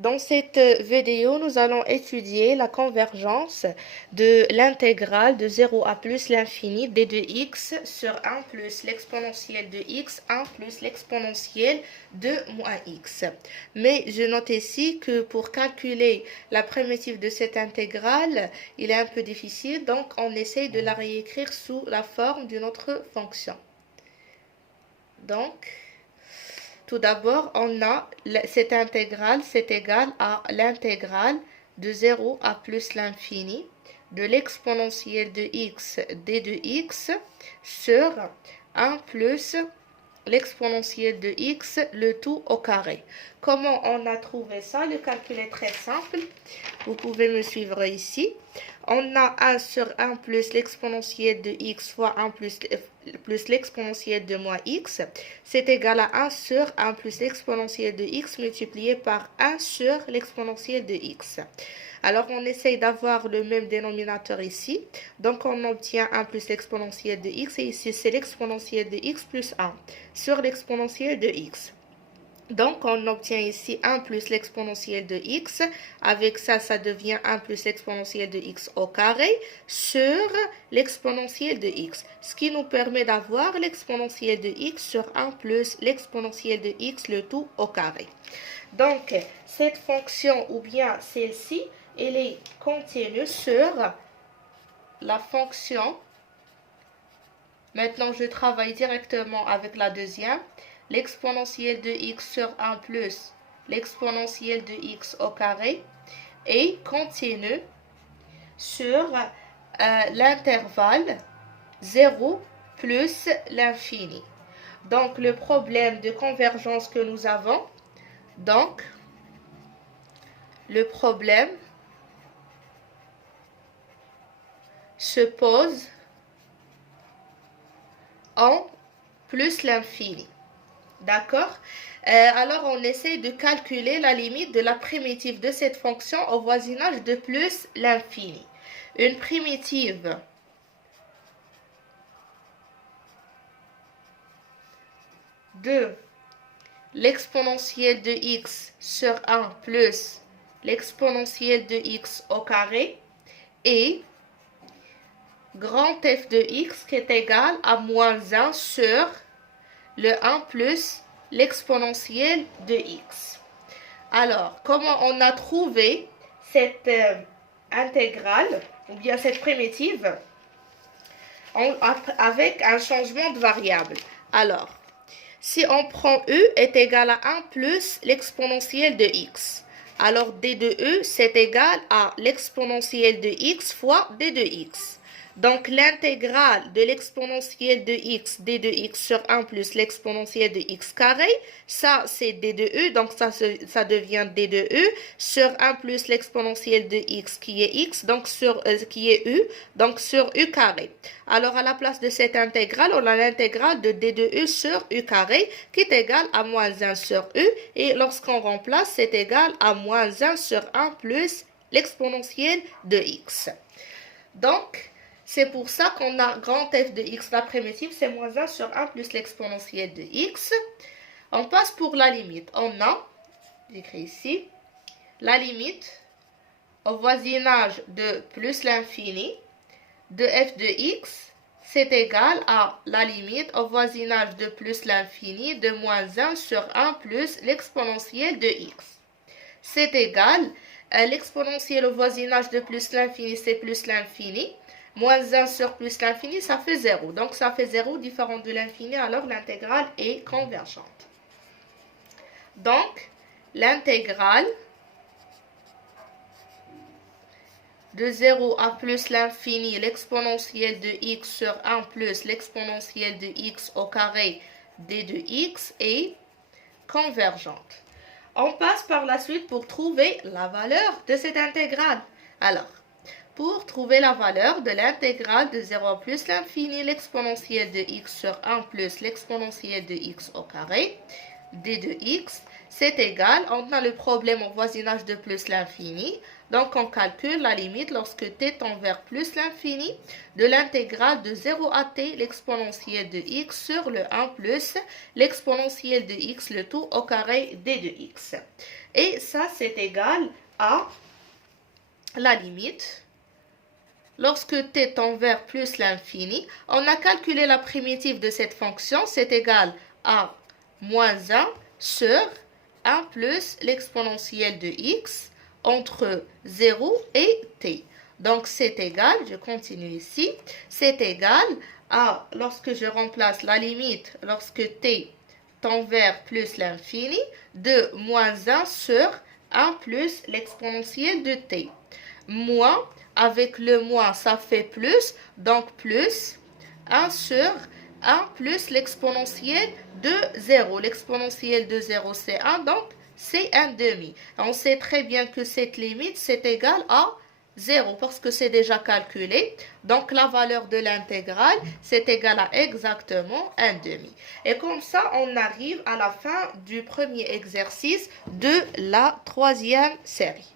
Dans cette vidéo, nous allons étudier la convergence de l'intégrale de 0 à plus l'infini d de x sur 1 plus l'exponentielle de x, 1 plus l'exponentielle de moins x. Mais je note ici que pour calculer la primitive de cette intégrale, il est un peu difficile, donc on essaye de la réécrire sous la forme d'une autre fonction. Donc, tout d'abord, on a cette intégrale, c'est égal à l'intégrale de 0 à plus l'infini de l'exponentielle de x d de x sur 1 plus l'exponentielle de x, le tout au carré. Comment on a trouvé ça? Le calcul est très simple. Vous pouvez me suivre ici. On a 1 sur 1 plus l'exponentielle de x fois 1 plus l'exponentielle de moins x. C'est égal à 1 sur 1 plus l'exponentielle de x multiplié par 1 sur l'exponentielle de x. Alors, on essaye d'avoir le même dénominateur ici. Donc, on obtient 1 plus l'exponentielle de x. Et ici, c'est l'exponentielle de x plus 1 sur l'exponentielle de x. Donc, on obtient ici 1 plus l'exponentielle de x. Avec ça, ça devient 1 plus l'exponentielle de x au carré sur l'exponentielle de x. Ce qui nous permet d'avoir l'exponentielle de x sur 1 plus l'exponentielle de x, le tout au carré. Donc, cette fonction, ou bien celle-ci, elle est contenue sur la fonction. Maintenant, je travaille directement avec la deuxième. L'exponentielle de x sur 1 plus l'exponentielle de x au carré est contenue sur l'intervalle 0 plus l'infini. Donc, le problème de convergence que nous avons, donc, le problème se pose en plus l'infini. D'accord? Alors, on essaie de calculer la limite de la primitive de cette fonction au voisinage de plus l'infini. Une primitive de l'exponentielle de x sur 1 plus l'exponentielle de x au carré et grand f de x qui est égal à moins 1 sur le 1 plus l'exponentielle de x. Alors, comment on a trouvé cette intégrale, ou bien cette primitive, avec un changement de variable? Alors, si on prend u est égal à 1 plus l'exponentielle de x, alors d de u c'est égal à l'exponentielle de x fois d de x. Donc, l'intégrale de l'exponentielle de x, d de x sur 1 plus l'exponentielle de x carré, ça, c'est d de u, donc ça devient d de u sur 1 plus l'exponentielle de x qui est x, donc qui est u, donc sur u carré. Alors, à la place de cette intégrale, on a l'intégrale de d de u sur u carré qui est égal à moins 1 sur u, et lorsqu'on remplace, c'est égal à moins 1 sur 1 plus l'exponentielle de x. Donc, c'est pour ça qu'on a grand f de x, la primitive, c'est moins 1 sur 1 plus l'exponentielle de x. On passe pour la limite. On a, j'écris ici, la limite au voisinage de plus l'infini de f de x, c'est égal à la limite au voisinage de plus l'infini de moins 1 sur 1 plus l'exponentielle de x. C'est égal, l'exponentielle au voisinage de plus l'infini, c'est plus l'infini. Moins 1 sur plus l'infini, ça fait 0. Donc, ça fait 0 différent de l'infini, alors l'intégrale est convergente. Donc, l'intégrale de 0 à plus l'infini, l'exponentielle de x sur 1 plus l'exponentielle de x au carré d de x est convergente. On passe par la suite pour trouver la valeur de cette intégrale. Alors, pour trouver la valeur de l'intégrale de 0 à plus l'infini, l'exponentielle de x sur 1 plus l'exponentielle de x au carré, d de x, c'est égal, on a le problème au voisinage de plus l'infini, donc on calcule la limite lorsque t tend vers plus l'infini de l'intégrale de 0 à t, l'exponentielle de x sur le 1 plus l'exponentielle de x, le tout au carré d de x. Et ça, c'est égal à la limite. Lorsque t tend vers plus l'infini, on a calculé la primitive de cette fonction, c'est égal à moins 1 sur 1 plus l'exponentielle de x entre 0 et t. Donc c'est égal, je continue ici, c'est égal à, lorsque je remplace la limite, lorsque t tend vers plus l'infini, de moins 1 sur 1 plus l'exponentielle de t. Moins, avec le moins, ça fait plus, donc plus 1 sur 1 plus l'exponentielle de 0. L'exponentielle de 0, c'est 1, donc c'est 1 demi. On sait très bien que cette limite, c'est égal à 0 parce que c'est déjà calculé. Donc la valeur de l'intégrale, c'est égal à exactement 1 demi. Et comme ça, on arrive à la fin du premier exercice de la troisième série.